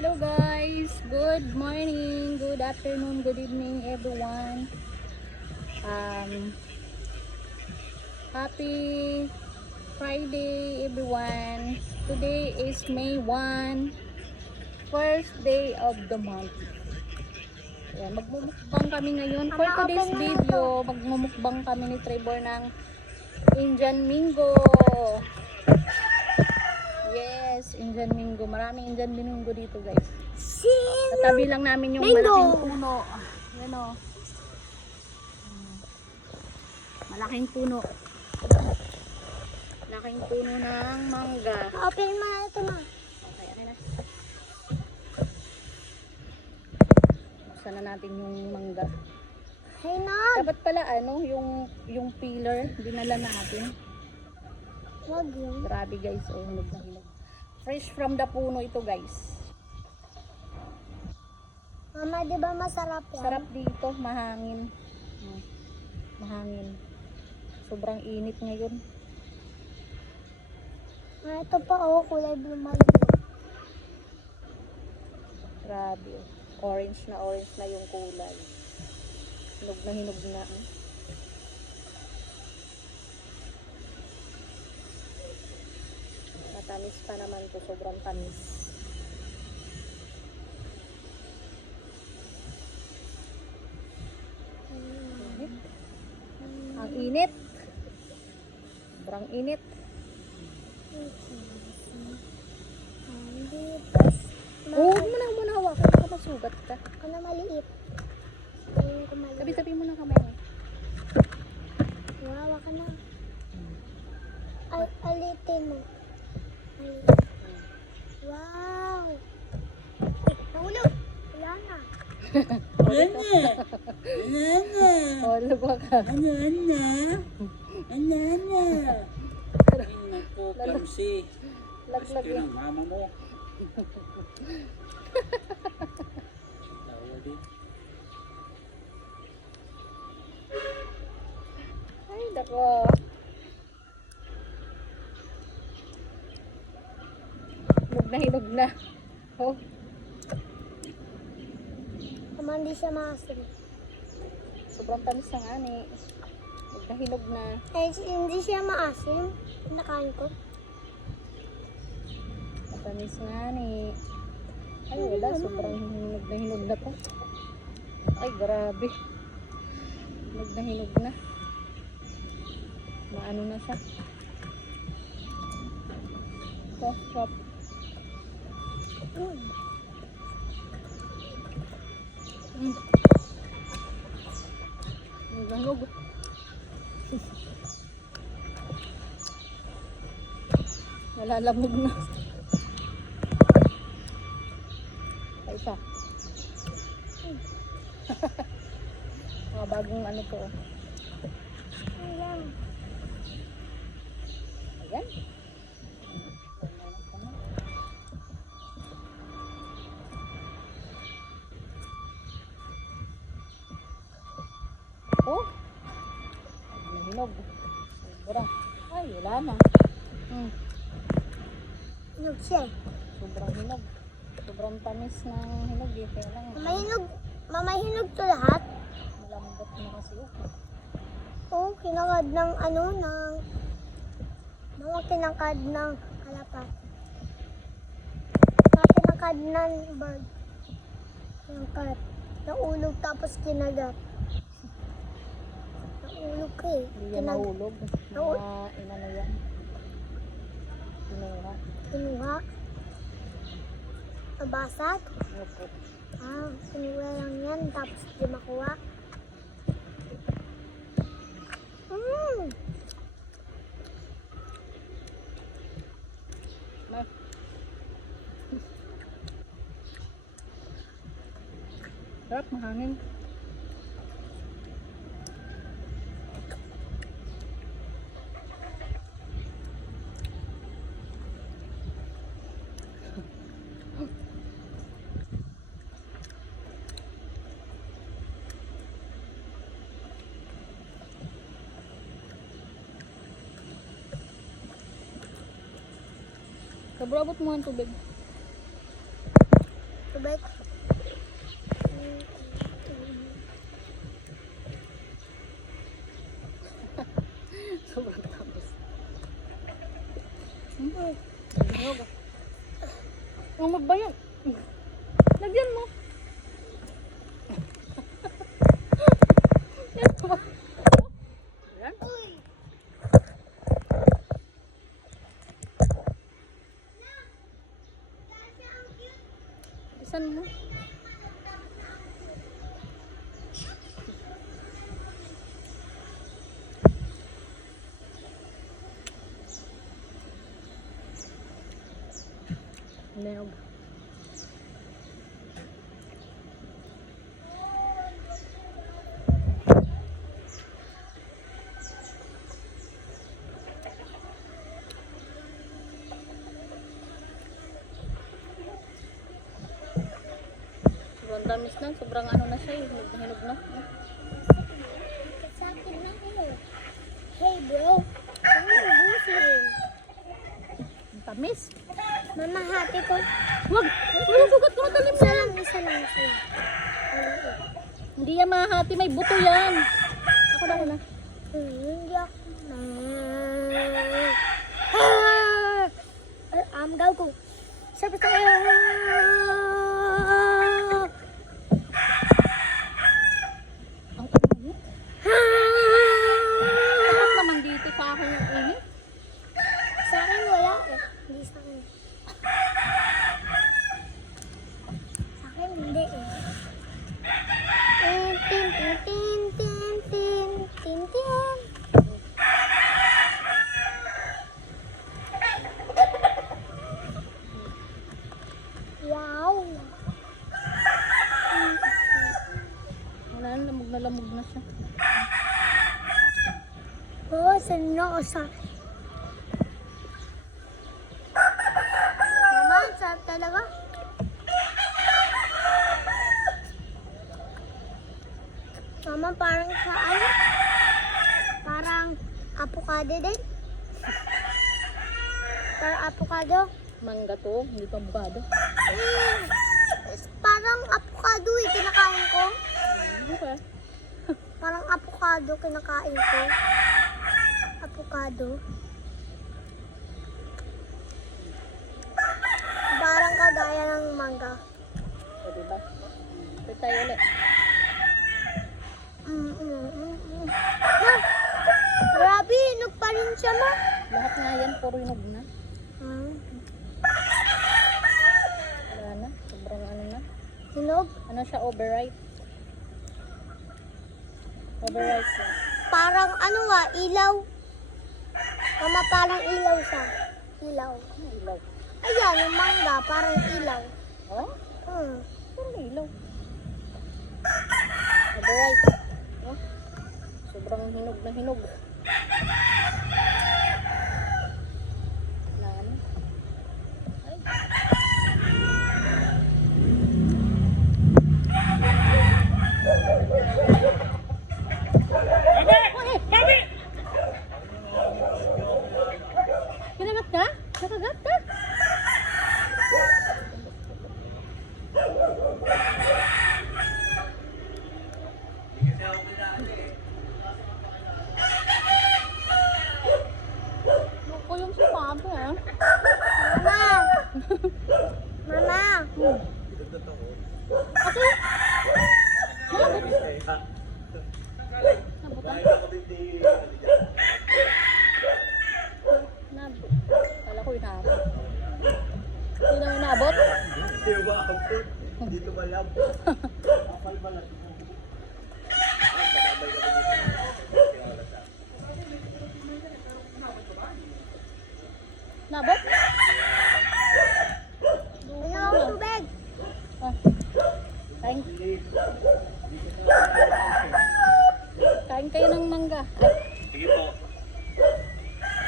Hello guys, good morning, good afternoon, good evening everyone. Happy Friday everyone. Today is May 1, first day of the month. Ayan, magmumukbang kami ngayon. For today's video, magmumukbang kami ni Trevor ng Indian Mingo. Yes, Indian Mingo. Maraming Indian Mingo dito guys. Katabi lang namin yung malaking puno. Yan o. Malaking puno. Malaking puno ng mangga. Open mo na ito, ma. Okay, okay na. Buksan na natin yung mangga. Hey, na. Dapat pala ano, yung peeler, dinala natin. Wag yun. Grabe guys, oh, hinog na hinog. Fresh from the puno ito guys. Mama, di ba masarap yan? Sarap dito, mahangin. Mahangin. Sobrang init ngayon. Ito pa, oh, kulay blue maliit. Grabe. Orange na yung kulay. Hinog na hinog na. Matamis pa naman to, sobrang tamis. Ang init. Sobrang init. Oh, huwag mo na muna hawakan. Baka masugat ka. Ano maliit? Ayun ko maliit. Sabi-sabi mo na kamay mo. Wawa ka na. Alitin mo. Wow! Nahulog! Wala na. Oh, luba ka. Kamsi. Laglag Gusto yan. ng mama mo. Tawa din. Ay, dako. Hinog na. Oh, Tama, hindi siya maasim. sobrang tamis na nga ni. Hinog na. Eh, hindi siya maasim. Nakain ko. Matamis nga ni. Ay, wala. Sobrang hinog na to. Ay, grabe. Hinog na. Maano na siya. Soft. Hinog. Nalalamog na. Ay, isa. Mga bagong ano to. Ayan. Ayan. Oh. Hinog. Sobra. Ay, wala na. Hinog siya eh. Sobrang hinog. Sobrang tamis ng hinog eh. Kaya lang, Mamahinog to lahat. malambot na kasi yun. Oo, kinakad ng kinakad ng kalapat. Kinakad ng bird. Kinakad. Naulog tapos kinagat. Naulog ka eh. Hindi yan nahulog. Inano yan. Pinuha. Kinuha. Nabasag. Opo. Kinuha lang yan tapos di makuha. Na. Sarap, mahangin. Sobrang abot mo ang tubig. tubig. Sobrang tamis. Ang magbayan. Lagyan mo. Yan. Isan mo. Niyog. Sobrang tamis na. Sobrang ano na siya. Hinog na hinog na. Sa akin na kayo. Hey bro, ano yung busin? Ang tamis. Mama, hati ko. Wag! Wala sugat ko matalim Isa na. lang, isa lang, isa lang. Hindi yan mahati. May buto yan. Ako na, ako na. Hindi ako. Gaw ko. Sabi sa Ang init. Bakit naman dito sa akin yung init? Sa akin wala eh. Hindi sa akin. Sa akin hindi eh. Tin, tin, tin, tin, tin, tin, tin, tin. Wow. Wala na, lamog na siya. Oh, saan na ako sa... Mama, ang sarap talaga. Mama, parang sa ano? Parang avocado din. Parang avocado. Mangga to, hindi pa bugado. Parang avocado eh, kinakain ko. Ano ba? Parang avocado kinakain ko. Avocado. Parang kagaya ng mangga. O, diba? Ito tayo ulit. Ma! Grabe, hinog pa rin siya, ma. Lahat nga yan, puro hinog na. Hmm. Wala na, sobrang ano na. Hinog? Ano siya, overripe? Overripe siya. Parang ano ilaw. Mama, parang ilaw siya. Ilaw. Ano ilaw? Ayan, yung mangga, parang ilaw. Oh? Hmm. Parang ilaw. Overripe. Oh? Sobrang hinog na hinog. Na ano? Ay. Kinagat ka? Nakagat ka? Ako yung sapato eh. Mama! Mama! Kasi, nabot. Nabutan? Nabot. Kala ko inabot. Hindi naman inabot? Dito ba lang? Nabot? Ano ang tubig? Ah. Kain. Kain kayo ng mangga. Ay. Sige po.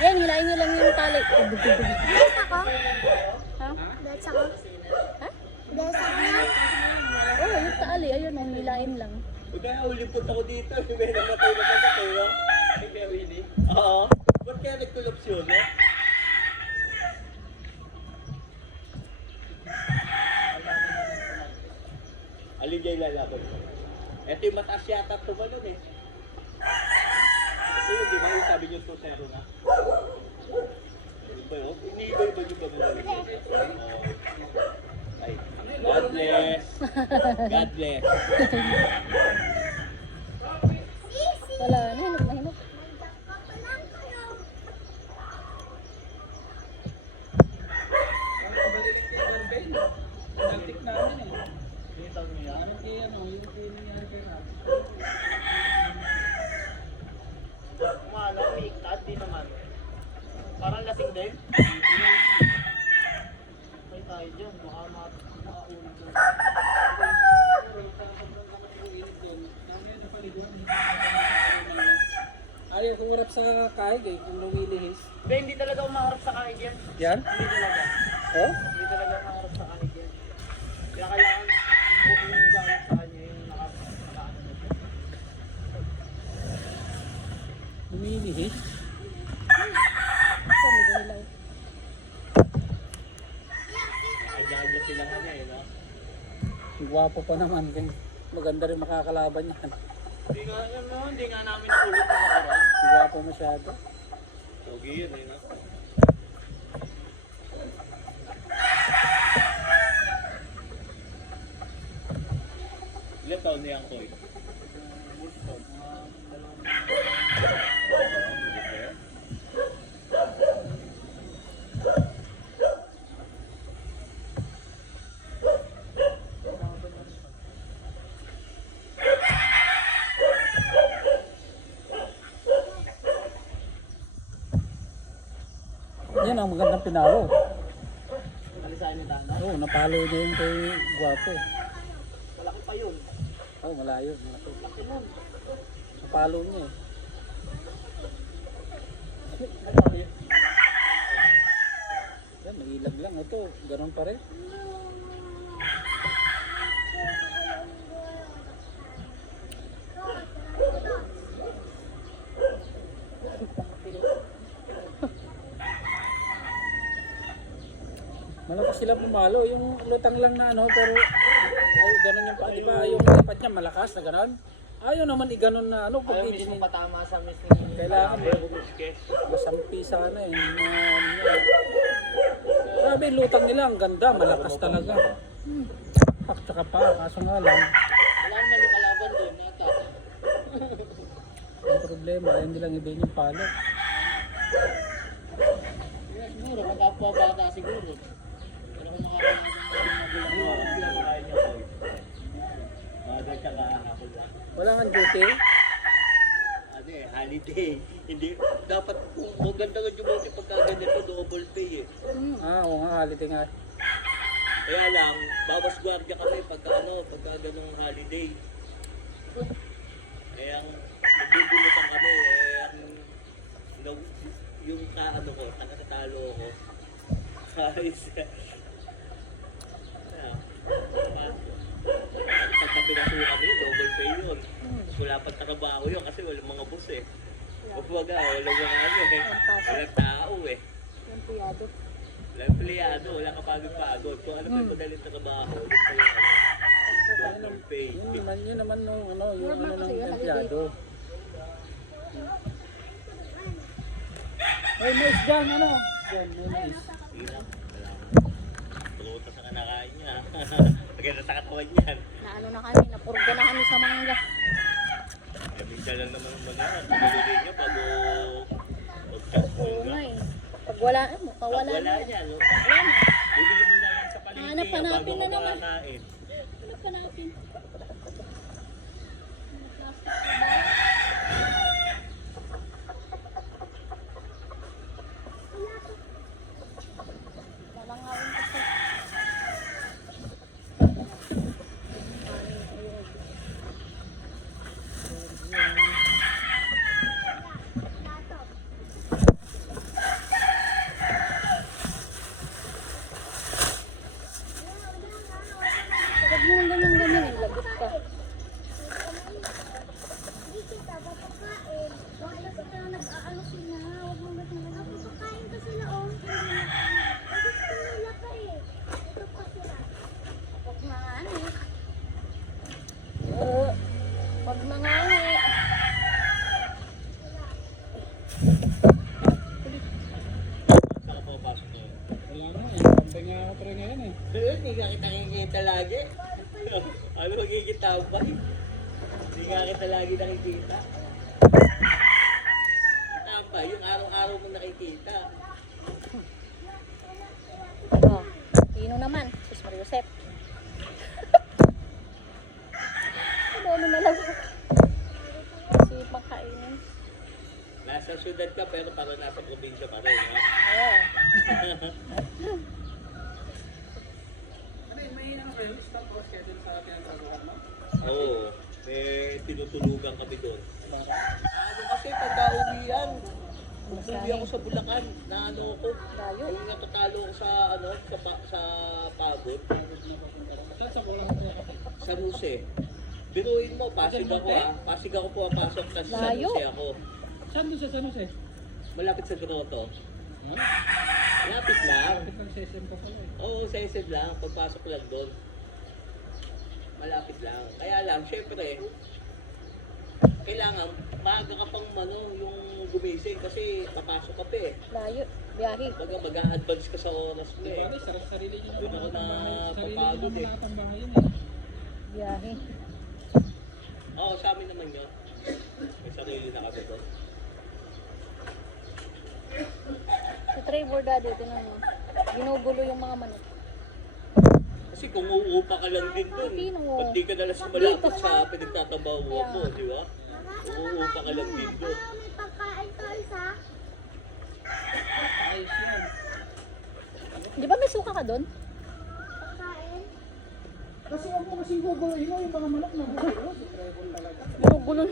Ayan, hilahin nyo lang yung tali. Dahil ako? Ha? Dahil ako? Ha? Dahil ako na? Oh, yung tali. Ayun, oh, hilahin lang. Huwag kaya ulipot ako dito. May namatay na kasi kayo. Hindi, really? Oo. Ba't kaya nagtulops yun, no? Alin dyan lalaban mo? Ito yung mataas yata tumalon eh. Ito yun, di ba yung sabi niyo sotero na? Iba yun? Iniiba-iba yung gagawin. Ay, God bless. God bless. Wala na, hinok na hinok. Wala, may iktad din naman. Parang lasing din. May tayo dyan, baka makaulit dyan. Ayaw kumarap sa kahig eh, kung lumilihis. Hindi talaga umaharap sa kahig yan. Yan? Hindi talaga. Oh? Hindi talaga umaharap sa kahig yan. Kaya kailangan yung gamit sa kanya yung nakaano mo. Lumilihis? Ito, medyo hilaw. Kanya-kanya sila kanya eh, no? Gwapo pa naman. Maganda rin makakalaban yan. Hindi nga namin ulit na nakaraan. Gwapo masyado. Pogi yun eh, no? Ilan taon niya ang Koy? Yan ang magandang pinalo. Alisahan niya tana? Oo, napalo niya yung kay Gwapo. Malaki pa yun. Oo, malayo. Malaki. Laki nun. Napalo niya eh. Yan, mag-ilag lang. Ito, ganun pa rin. Malakas sila pumalo. Yung lutang lang na ano, pero ay, ganun yung pa. Di ba yung lipat niya malakas na ganun? Ayaw naman i-ganon na ano. Pag Ayaw mismo i- patama sa mismo. Kailangan bumiskes. masampi sana eh. Grabe yung lutang nila. Ang ganda. Malakas talaga. Pak tsaka pa. Kaso nga lang. Wala naman yung kalaban doon. Nata. Ang problema. Ayaw nilang ibayin yung palo. Siguro, magkapwa-bata siguro. Pero kung makakalaban ng magulang mo. Bago siya kahapon lang. Wala kang duty. Ano eh, holiday. Hindi, dapat kung maganda nga dumote pagka ganito, double pay eh. Oo nga. Haliday nga. Kaya lang, bawas gwardiya kami pagka ganong holiday. Kaya ang nagbubulutan kami, yung kaano ko, nakatalo ako. Kahit pagka pinasukan kami, double pay yun. Wala pang trabaho yun kasi walang mga boss eh. Walang mga ano eh. Walang tao eh. Empiyado. Walang empleyado, wala kapagod-pagod. Kung ano pa yung madaling trabaho, yun pa yung double pay. Yun naman nung ano, yung Normal ano kasi ng yun, empleyado. May mais dyan, ano? Yan, may mais. Hirap. Pulutan sa kanakain niya. Maganda sa katawan niyan. Na ano na kami, napurga na kami sa mangga. Eh, minsan lang naman ang mga pinili niya bago magkaspo Oo na. nga eh. Pag wala, mukawala Wala na. niya, no? Wala na. Bibili mo na lang sa palengke Hanap bago hanapin na naman. kumakain. Ano pa natin? Lalangawin kasi. Huwag mo nang ganyan-ganyan, lagot ka. Hindi kita papakain. Huwag na sila nag-aalo sila. Huwag mong ganyan. Papakain ka sila, oh. Gusto nila ka eh. Ito pa sila. Huwag na ano eh. yun, hindi ka kita nakikita lagi. Ano magiging tambay? Hindi ka kita lagi nakikita. Tambay, yung araw-araw mo nakikita. Oh, Pino naman. Sus Mario Josep. Ano na lang. Si makainin. Nasa syudad ka pero parang nasa probinsya pa rin, ha? Ayan. Ano yun, may ano kayo, stop o schedule sa pinagsasahan mo? Oo, may tinutulugan kami doon. Ano kasi pagka-uwian, umuwi ako sa Bulacan, na ano ko, Layo. yung natatalo ko sa ano, sa pagod, Saan sa kulang ko? sa Ruse. Biruin mo, Pasig ako ha. Pasig ako pumapasok, tapos sa Layo. Ruse ako. Saan doon sa San Jose? Malapit sa Grotto. Hmm? Malapit lang. Bakit ang SM pa pala eh? Oo, sa SM lang. Pagpasok lang doon. Malapit lang. Kaya lang, syempre, kailangan maaga ka pang yung gumising kasi papasok ka pa eh. Layo. Biyahe. Baga mag-a-advance ka sa oras mo Di eh. ba, sarili niyo Doon naman ako ang tambahay. Sarili niyo napapagod naman eh. ang tambahay yun eh. Biyahe. Oo, sa amin naman yun. May sarili na kami doon. Si Trevor Daddy, tinan mo. Ginugulo yung mga manok. Kasi kung uupa ka lang din doon, Pino. pag di ka nalas malapit sa pinagtatabaw mo, di ba? Uupa ka lang din doon. May pagkain to isa. Ayos yan. Di ba may suka ka doon? Pagkain. Kasi ako kasing gugulo, yung mga manok na gugulo. Si Trevor talaga. Ginugulo.